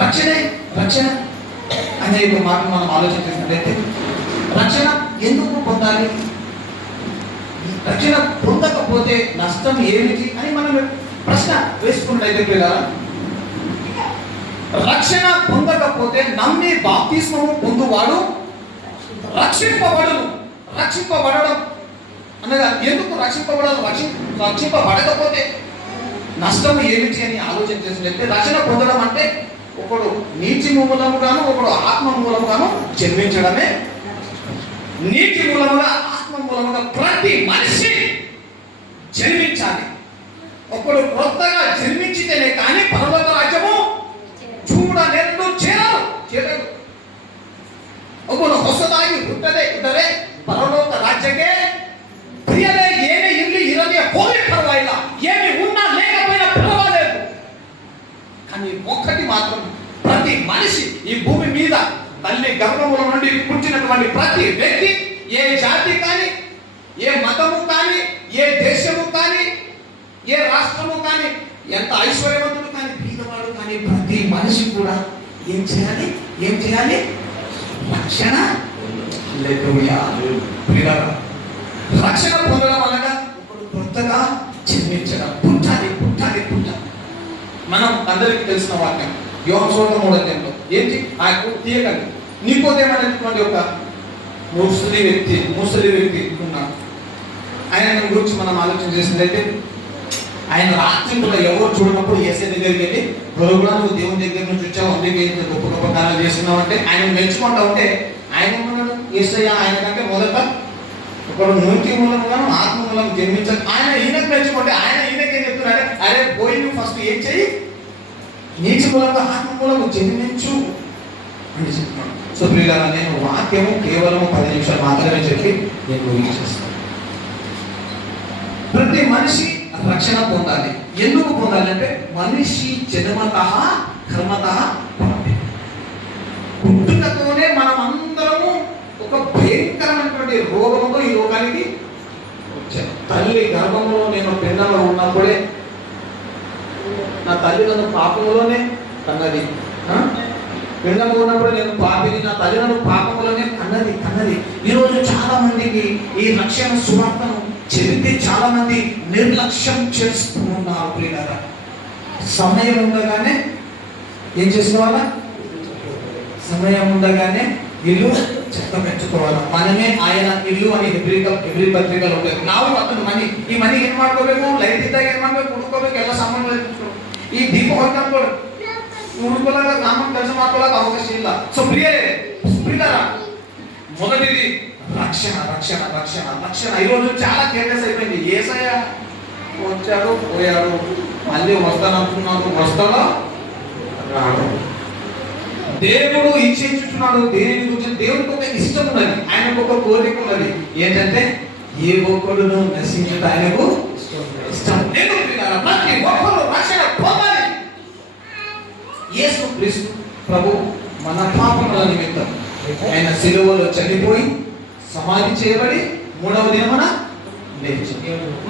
రక్షణే రక్షణ అనే ఒక మాట మనం ఆలోచించినట్లయితే రక్షణ ఎందుకు పొందాలి, రక్షణ పొందకపోతే నష్టం ఏమిటి అని మనం ప్రశ్న వేసుకున్నట్లయితే పిల్లల, రక్షణ పొందకపోతే నమ్మి బాప్తిస్మము పొందువాడు రక్షింపబడడం అనగా ఎందుకు రక్షింపబడకపోతే నష్టం ఏమిటి అని ఆలోచన చేసినట్లయితే, రక్షణ పొందడం అంటే ఒకడు నీతి మూలముగాను ఒకడు ఆత్మ మూలముగాను జన్మించడమే. నీతి మూలముగా ఆత్మ మూలముగా ప్రతి మనిషి జన్మించాలి. ఒకడు కొత్తగా జన్మించితేనే కానీ పర్వత రాజ్యము చూడనెట్లు చేరదు. ఒకడు ಹೊಸದಾಗಿ ಹುಟ್ಟದೆ ಪರಲೋಕ ರಾಜ್ಯಕ್ಕೆ ಪ್ರಿಯರೇ, ಏನೇ ಇರಲಿ ಇರದೆ ಹೋಗಿ ಪರವಾಗಿಲ್ಲ, ఏమి ఉన్నా లేకపోయినా పర్వాలేదు. కానీ ఒక్కటి మాత్రం, ప్రతి మనిషి ఈ భూమి మీద తల్లి గర్భముల నుండి పుట్టినటువంటి ప్రతి వ్యక్తి, ఏ జాతి కానీ, ఏ మతము కానీ, ఏ దేశము కానీ, ఏ రాష్ట్రము కానీ, ఎంత ఐశ్వర్యవంతుడు కానీ, బీదవాడు కానీ, ప్రతి మనిషి కూడా ఏం చేయాలి? రక్షణ. రక్షణ పొందడం అనగా ఇప్పుడు కొత్తగా జన్మించడం, పుట్టాలి. మనం అందరికీ తెలిసిన వాక్యం యోహాను సువార్త 3వ అధ్యాయంలో ఏంటి, ఆయనకు తీయకండి నికోదేమనేటువంటి ఒక ముసలి వ్యక్తి ఉన్నాడు. ఆయన గురించి మనం ఆలోచన చేసినట్లయితే, ఆయన రాత్రి కూడా ఎవరు చూడనప్పుడు యేసయ్య దగ్గరికి వెళ్ళి, గొడవగా నువ్వు దేవుని దగ్గర నుంచి వచ్చావు, అందుకే గొప్ప గొప్ప కార్యాలు చేస్తున్నావు అంటే ఆయన మెచ్చుకుంటా ఉంటే, ఆయన ఉన్నాడు యేసయ్య ఆయన కంటే మొదట ఒకడు నీతి మూలంగాను ఆత్మ మూలం జన్మించాలి. ఆయన ఈయనకు మెచ్చుకుంటే ఆయన ఈయనకి ఏం చెప్తున్నాడే, అరే పోయి నువ్వు ఫస్ట్ ఏం చెయ్యి, నీతి మూలంగా ఆత్మ మూలము జన్మించు అని చెప్తున్నాడు. సో ప్రియులారా, నేను వాక్యము కేవలం 10 నిమిషాలు మాత్రమే చెప్పి నేను ముగించేస్తాను. ప్రతి మనిషి రక్షణ పొందాలి. ఎందుకు పొందాలి అంటే, మనిషి జన్మతః కర్మతః పాపి. పుట్టుకతోనే మనం అందరము ఒక భయంకరమైనటువంటి రోగంతో ఈ లోకానికి వచ్చాం. తల్లి గర్భంలో నేను పిండంలో ఉన్నప్పుడే నా తల్లి నన్ను పాపంలోనే కన్నది. పిండంలో ఉన్నప్పుడు నేను పాపిని, నా తల్లి నన్ను పాపంలోనే కన్నది. ఈరోజు చాలా మందికి ఈ రక్షణ సువార్తను చెబితే చాలా మంది నిర్లక్ష్యం చేస్తూ ఉన్నారు. ప్రియులారా, సమయం ఉండగానే ఏం చేసుకోవాలా? సమయం ఉండగానే ఇల్లు చెత్త పెంచుకోవాలా. మనమే ఆయన ఇల్లు అని హెబ్రీ పత్రికలు ఉంటాయి. ನಾವು ಅತನು ಮನಿ, ಈ ಮನಿಗೆ ಏನ್ ಮಾಡ್ಕೋಬೇಕು? ಲೈಟ್ ಇದ್ದಾಗ ಏನ್ ಮಾಡ್ಬೇಕು? ಹುಡುಕೋಬೇಕು, ಎಲ್ಲ ಸಾಮಾನು ತೆಗೆದುಕೊಂಡು. ಈ ದೀಪ ಹೊಯ್ಕೊಂಡು ಹುಡುಕೋಲಾಗ ನಾಮ ಕೆಲಸ ಮಾಡ್ಕೊಳ್ಳೋಕೆ ಅವಕಾಶ ಇಲ್ಲ. ಸೊ ಪ್ರಿಯರ, మొదటిది రక్షణ. ఈరోజు చాలా కేర్లెస్ అయిపోయింది. యేసయ్య వచ్చాడు, పోయాడు, మళ్ళీ వస్తానంటున్నాడు, వస్తాడో రాడు. దేవుడు ఇచ్చేస్తున్నాడు. దేని గురించి దేవుడికి ఒక ఇష్టం ఉన్నది, ఆయనకు ఒక కోరిక ఉన్నది. ఏంటంటే ఏ ఒక్కడును నశించడం ఆయనకు ఇష్టం. నేను ప్రతి ఒక్కరు రక్షణ పొందాలి. యేసు క్రీస్తు ప్రభు మన పాపముల నిమిత్తం ఆయన సిలువలో చనిపోయి సమాధి చేయబడి 3వ దినమున లేచి,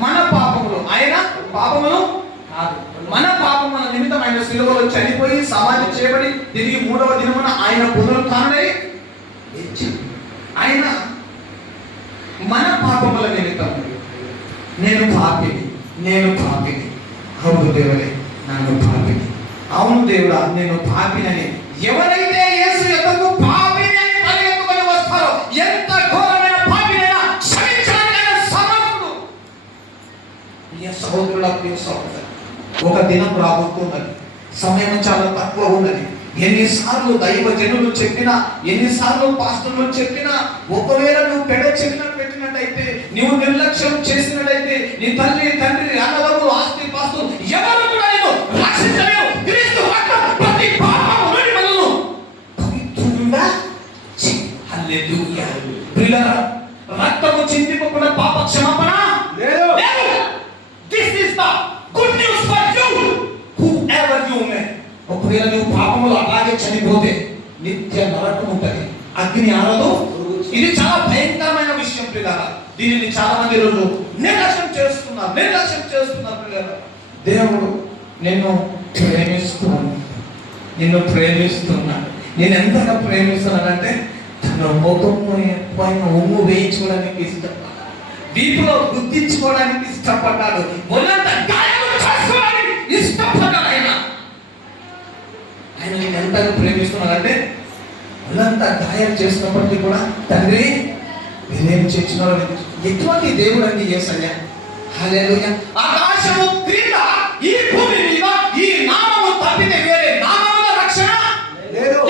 మన పాపములు, ఆయన పాపములు కాదు, మన పాపముల నిమిత్తం ఆయన సిలువలో చనిపోయి సమాధి చేయబడి తిరిగి 3వ దినమున ఆయన పునరుత్థానుడై లేచి, ఆయన మన పాపముల నిమిత్తం నేను పాపిని, అవును దేవుడే నన్ను పాపిని, అవును దేవుడా నేను పాపినని ఎవరైతే యేసు యొద్దకు పాపిని అని పరిగెత్తుకొని వస్తారో, ఎంత ఘోరమైన పాపినైనా క్షమించడానికి ఆయన సమర్థుడు. సహోదరుల ప్రియ సహోదరు, ఒక దినం రాబోతున్నది, సమయం చాలా తక్కువ ఉన్నది. ఎన్నిసార్లు దైవజనులు చెప్పినా, ఎన్నిసార్లు పాస్టర్లు చెప్పినా, ఒకవేళ నువ్వు పెట్టినట్టయితే, నువ్వు నిర్లక్ష్యం చేసినట్టయితే, నీ తల్లి తండ్రి అన్నదమ్ములు ఆస్తి పాస్తులు ఎవరు కూడా నేను రక్షించలేవు. క్రీస్తు రక్తం ప్రతి పాపము నుండి మనల్ని పవిత్రులుగా హల్లెలూయా. ప్రియులారా, రక్తము చిందింపకుండా పాప క్షమాపణ లేదు. This is the good news for you whoever you may. ఒకవేళ నువ్వు పాపములు అలాగే చనిపోతే నిత్య నరకం ఉంటుంది, అగ్ని ఆరదు. ఇది చాలా భయంకరమైన విషయం పిల్లరా. దీనిని చాలా మంది రోజు నిర్లక్ష్యం చేస్తున్నారు పిల్లరా. దేవుడు నిన్ను ప్రేమిస్తున్నాడు, నిన్ను ప్రేమిస్తున్నాడు. నేను ఎంతగా ప్రేమిస్తున్నానంటే తన ముఖం పైన ఉమ్ము వేయించుకోవడానికి ఇష్టపడ్డాడు, వీపులో గుర్తించుకోవడానికి ఇష్టపడ్డాడు, మొలంత గాయాలు చేసుకోవడానికి ఇష్టపడ్డాడు. ఆయన నేను ఎంతగా ప్రేమిస్తున్నానంటే మొలంత గాయం చేసినప్పటికీ కూడా తండ్రి నేనేం చేసిన ఎటువంటి దేవుడు అండి యేసయ్యా. హల్లెలూయా. ఆకాశము క్రింద ఈ భూమి మీద ఈ నామము తప్పితే వేరే నామముల రక్షణ లేదు.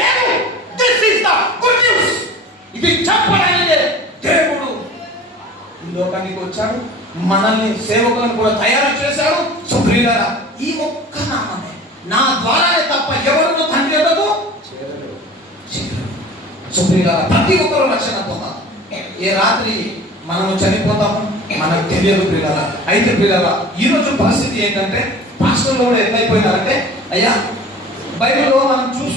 This is the good news. ఇది చెప్పడానికి దేవుడు ఈ లోకానికి వచ్చాడు, మనల్ని సేవకులను కూడా తయారు చేశాడు. సుప్రియులారా, ఈ ఒక్క నామమే నా ద్వారానే తప్ప ఎవరు తండ్రి యొద్దకు చేరరు. సుప్రియులారా, ప్రతి ఒక్కరూ రక్షణ పొందాలి. ఏ రాత్రి మనము చనిపోతాము మనకు తెలియదు ప్రియులారా. అయితే ప్రియులారా, ఈ రోజు పరిస్థితి ఏంటంటే పాస్టర్లు కూడా ఎట్లయిపోయినారంటే, అయ్యా బైబిల్లో మనం చూసి